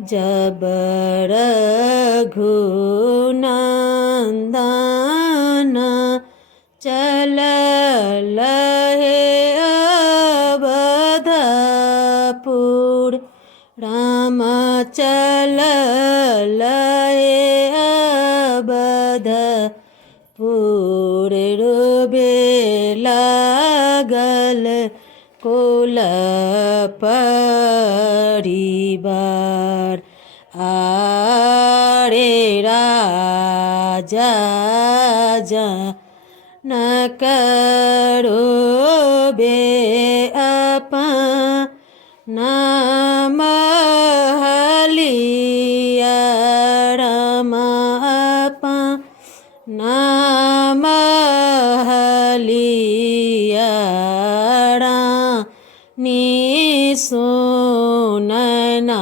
जब रघुनंदन चलल हे अवधपुर। राम चलल हे अवधपुर। रोबे लागल कुल परिवार। आरे राजा जनक रोबे अपना महलिया। राम अपना महलिया। रानी सुनैना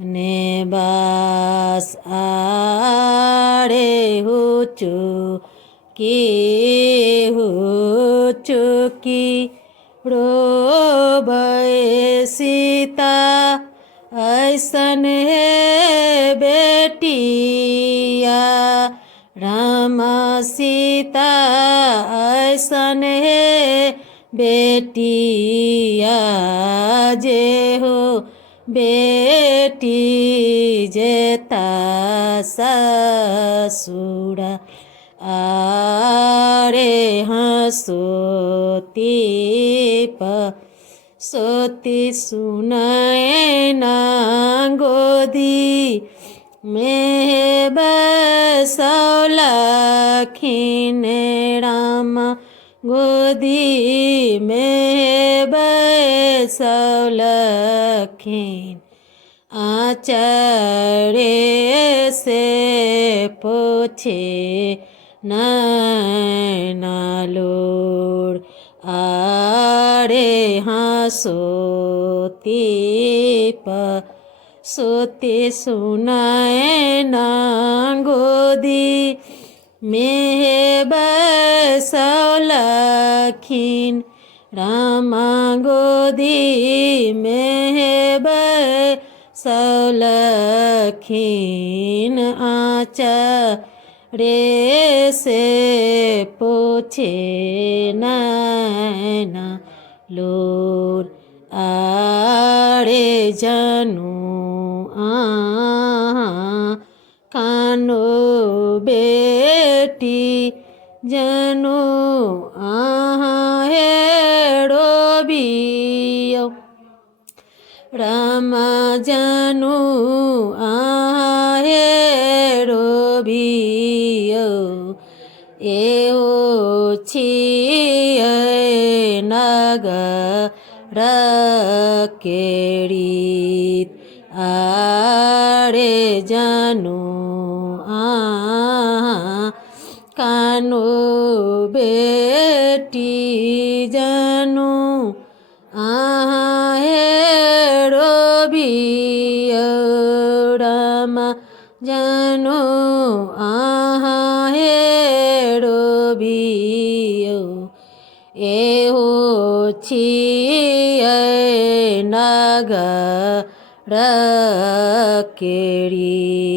ने बास। आरे हुचुकी रोबे सीता ऐसन हे बेटिया। राम सीता ऐसन हे बेटिया। जे हो बेटी जेता ससुरा। आरे हंसोती सोती सुनैना गोदी में बसौलखिन। राम गोदी में बसौलखिन। आचरे से पोछे नैना लोर। आरे हंसोती सोती सुनैना गोदी में बसौलखिन। राम गोदी में बसौलखिन। आचरे से पोछे नैना लोर। आरे जनु कानो बेटी जनु हेड़ो बियो। राम जनु हेड़ो बियो। एहो छियै नगर केरीत। आरे जनु कानो बेटी जनु हेड़ो बियो। राम जनु हेड़ो बियो। एहो छियै नगर केरी।